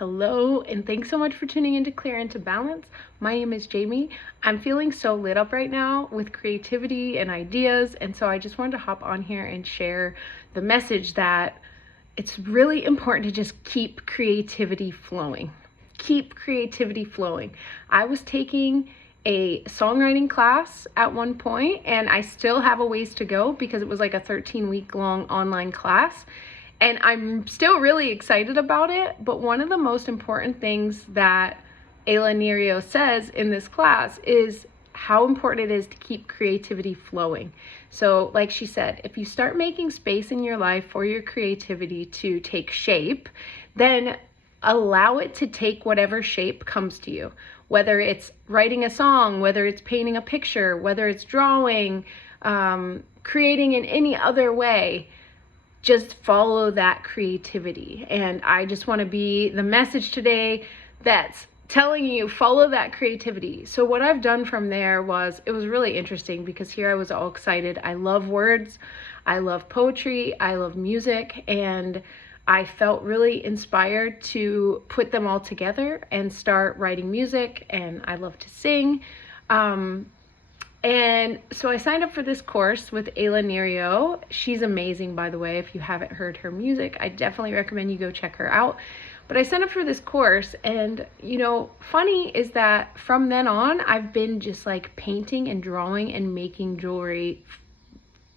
Hello, and thanks so much for tuning into Clear Into Balance. My name is Jamie. I'm feeling so lit up right now with creativity and ideas, and so I just wanted to hop on here and share the message that it's really important to just keep creativity flowing. Keep creativity flowing. I was taking a songwriting class at one point, and I still have a ways to go because it was like a 13-week long online class. And I'm still really excited about it, but one of the most important things that Ayla Nerio says in this class is how important it is to keep creativity flowing. So like she said, if you start making space in your life for your creativity to take shape, then allow it to take whatever shape comes to you. Whether it's writing a song, whether it's painting a picture, whether it's drawing, creating in any other way, just follow that creativity. And I just want to be the message today that's telling you follow that creativity. So what I've done from there was, it was really interesting because here I was all excited. I love words, I love poetry, I love music, and I felt really inspired to put them all together and start writing music, and I love to sing. And so I signed up for this course with Ayla Nerio. She's amazing, by the way. If you haven't heard her music, I definitely recommend you go check her out. But I signed up for this course, and funny is that from then on, I've been just like painting and drawing and making jewelry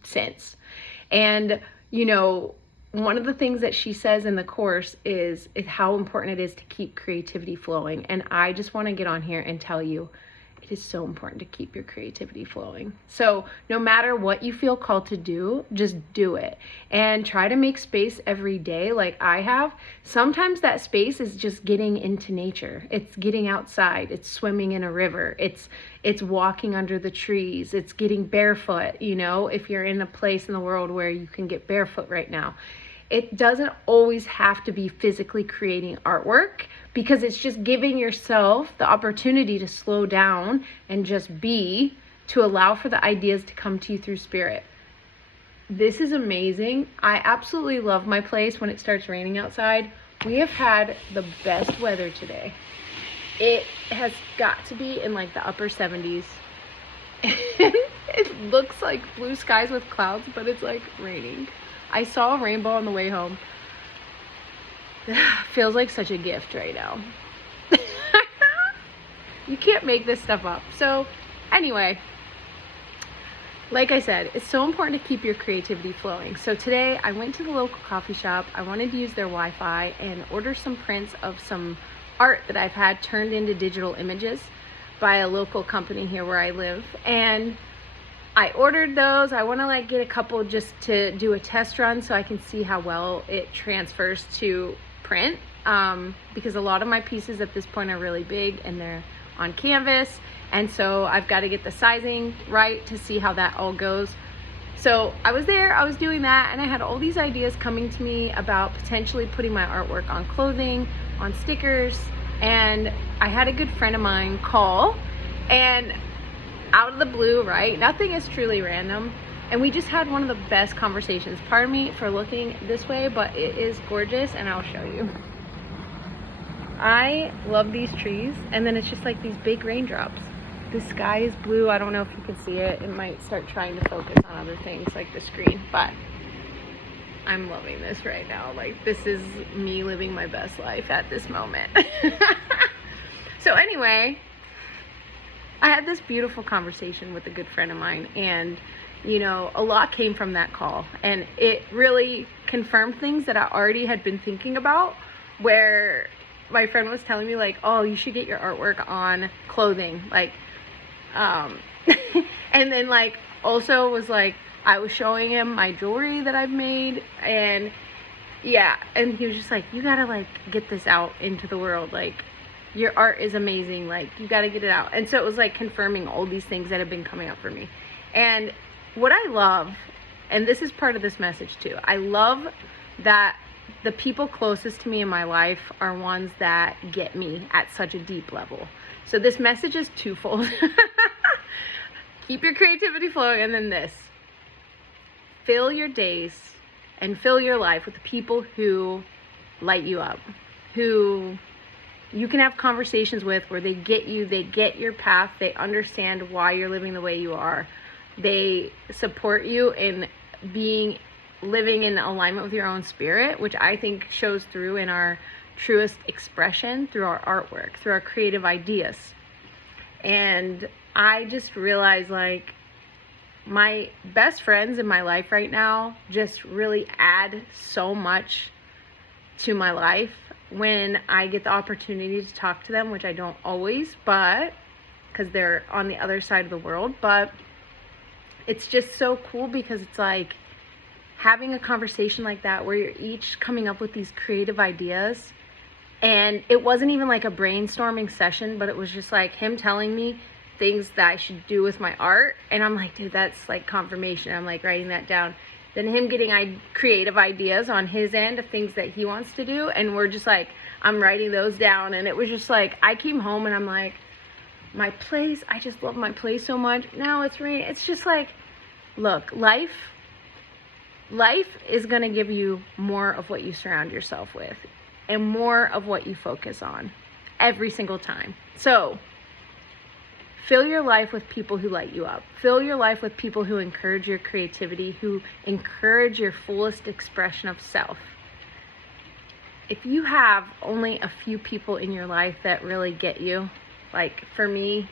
since. And one of the things that she says in the course is how important it is to keep creativity flowing. And I just want to get on here and tell you, it is so important to keep your creativity flowing. So no matter what you feel called to do, just do it. And try to make space every day like I have. Sometimes that space is just getting into nature. It's getting outside. It's swimming in a river. It's walking under the trees. It's getting barefoot, if you're in a place in the world where you can get barefoot right now. It doesn't always have to be physically creating artwork, because it's just giving yourself the opportunity to slow down and just be, to allow for the ideas to come to you through spirit. This is amazing. I absolutely love my place when it starts raining outside. We have had the best weather today. It has got to be in like the upper 70s. It looks like blue skies with clouds, but it's like raining. I saw a rainbow on the way home. Feels like such a gift right now. You can't make this stuff up. So anyway, like I said, it's so important to keep your creativity flowing. So today I went to the local coffee shop. I wanted to use their Wi-Fi and order some prints of some art that I've had turned into digital images by a local company here where I live. And I ordered those. I want to get a couple just to do a test run so I can see how well it transfers to print, because a lot of my pieces at this point are really big and they're on canvas, and so I've got to get the sizing right to see how that all goes. So I was there, I was doing that, and I had all these ideas coming to me about potentially putting my artwork on clothing, on stickers, and I had a good friend of mine call, and out of the blue, right? Nothing is truly random. And we just had one of the best conversations. Pardon me for looking this way, but it is gorgeous, and I'll show you. I love these trees, and then it's just like these big raindrops. The sky is blue. I don't know if you can see it. It might start trying to focus on other things like the screen, but I'm loving this right now. Like, this is me living my best life at this moment. So anyway, I had this beautiful conversation with a good friend of mine, and a lot came from that call, and it really confirmed things that I already had been thinking about, where my friend was telling me oh, you should get your artwork on clothing, and then also was I was showing him my jewelry that I've made, and yeah, and he was just you gotta get this out into the world, your art is amazing, you got to get it out. And so it was confirming all these things that have been coming up for me. And what I love, and this is part of this message too, I love that the people closest to me in my life are ones that get me at such a deep level. So this message is twofold. Keep your creativity flowing, and then this: fill your days and fill your life with the people who light you up, who you can have conversations with where they get you, they get your path, they understand why you're living the way you are. They support you in living in alignment with your own spirit, which I think shows through in our truest expression, through our artwork, through our creative ideas. And I just realized, like, my best friends in my life right now just really add so much to my life when I get the opportunity to talk to them, which I don't always, but because they're on the other side of the world. But it's just so cool because it's like having a conversation like that where you're each coming up with these creative ideas. And it wasn't even like a brainstorming session, but it was just like him telling me things that I should do with my art. And I'm like, dude, that's like confirmation. I'm like writing that down. Then him getting creative ideas on his end of things that he wants to do. And we're just like, I'm writing those down. And it was just like, I came home and I'm like, my place, I just love my place so much. Now it's raining. It's just like, look, life is going to give you more of what you surround yourself with and more of what you focus on every single time. So fill your life with people who light you up. Fill your life with people who encourage your creativity, who encourage your fullest expression of self. If you have only a few people in your life that really get you, like for me,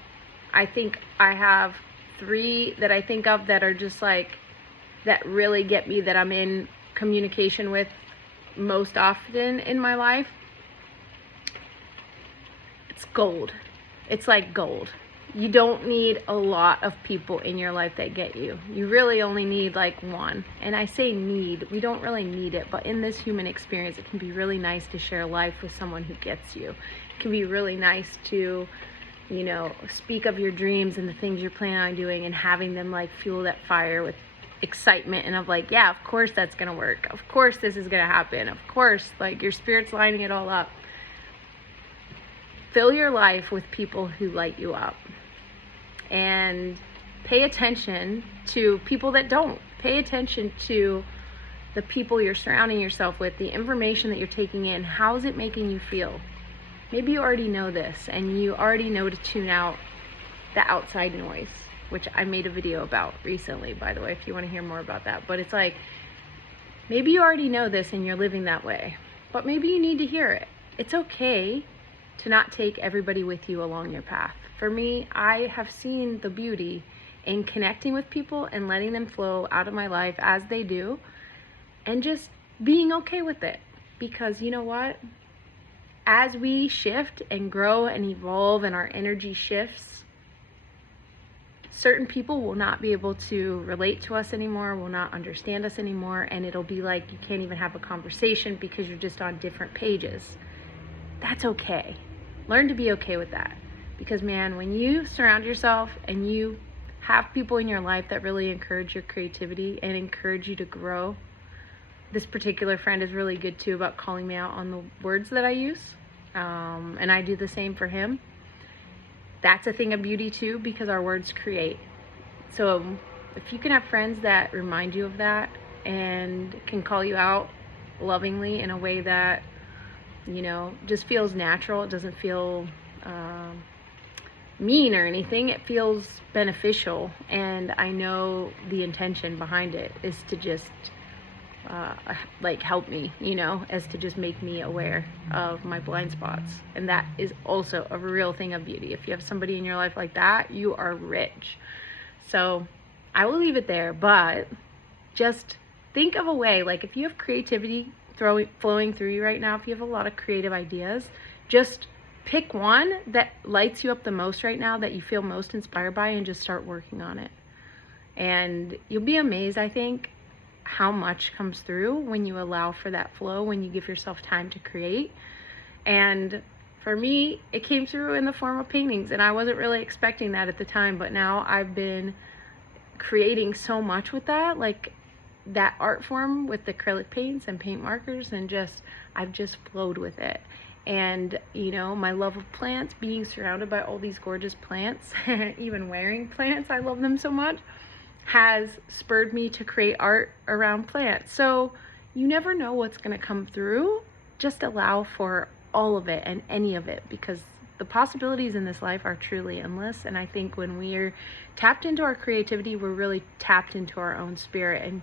I think I have 3 that I think of that are just like, that really get me, that I'm in communication with most often in my life. It's gold. It's like gold. You don't need a lot of people in your life that get you. You really only need like one. And I say need, we don't really need it, but in this human experience, it can be really nice to share life with someone who gets you. It can be really nice to, you know, speak of your dreams and the things you're planning on doing and having them like fuel that fire with excitement and of like, yeah, of course that's gonna work. Of course this is gonna happen. Of course, like your spirit's lining it all up. Fill your life with people who light you up. And pay attention to people that don't. Pay attention to the people you're surrounding yourself with, the information that you're taking in. How is it making you feel? Maybe you already know this and you already know to tune out the outside noise, which I made a video about recently, by the way, if you want to hear more about that. But it's like, maybe you already know this and you're living that way, but maybe you need to hear it. It's okay to not take everybody with you along your path. For me, I have seen the beauty in connecting with people and letting them flow out of my life as they do, and just being okay with it. Because you know what? As we shift and grow and evolve and our energy shifts, certain people will not be able to relate to us anymore, will not understand us anymore, and it'll be like you can't even have a conversation because you're just on different pages. That's okay. Learn to be okay with that. Because man, when you surround yourself and you have people in your life that really encourage your creativity and encourage you to grow, this particular friend is really good too about calling me out on the words that I use. And I do the same for him. That's a thing of beauty too, because our words create. So if you can have friends that remind you of that and can call you out lovingly in a way that, you know, just feels natural, it doesn't feel mean or anything, it feels beneficial, and I know the intention behind it is to just like help me, you know, as to just make me aware of my blind spots. And that is also a real thing of beauty. If you have somebody in your life like that, you are rich. So I will leave it there, but just think of a way, like if you have creativity flowing through you right now, if you have a lot of creative ideas, just pick one that lights you up the most right now, that you feel most inspired by, and just start working on it. And you'll be amazed, I think, how much comes through when you allow for that flow, when you give yourself time to create. And for me, it came through in the form of paintings, and I wasn't really expecting that at the time, but now I've been creating so much with that, like that art form with acrylic paints and paint markers, and I've just flowed with it. And you know, my love of plants, being surrounded by all these gorgeous plants, even wearing plants, I love them so much, has spurred me to create art around plants. So you never know what's going to come through. Just allow for all of it and any of it, because the possibilities in this life are truly endless. And I think when we're tapped into our creativity, we're really tapped into our own spirit. And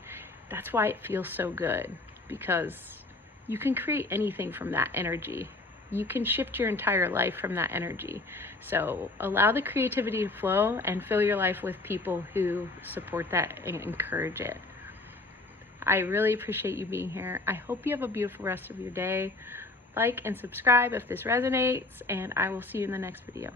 that's why it feels so good, because you can create anything from that energy. You can shift your entire life from that energy. So allow the creativity to flow and fill your life with people who support that and encourage it. I really appreciate you being here. I hope you have a beautiful rest of your day. Like and subscribe if this resonates, and I will see you in the next video.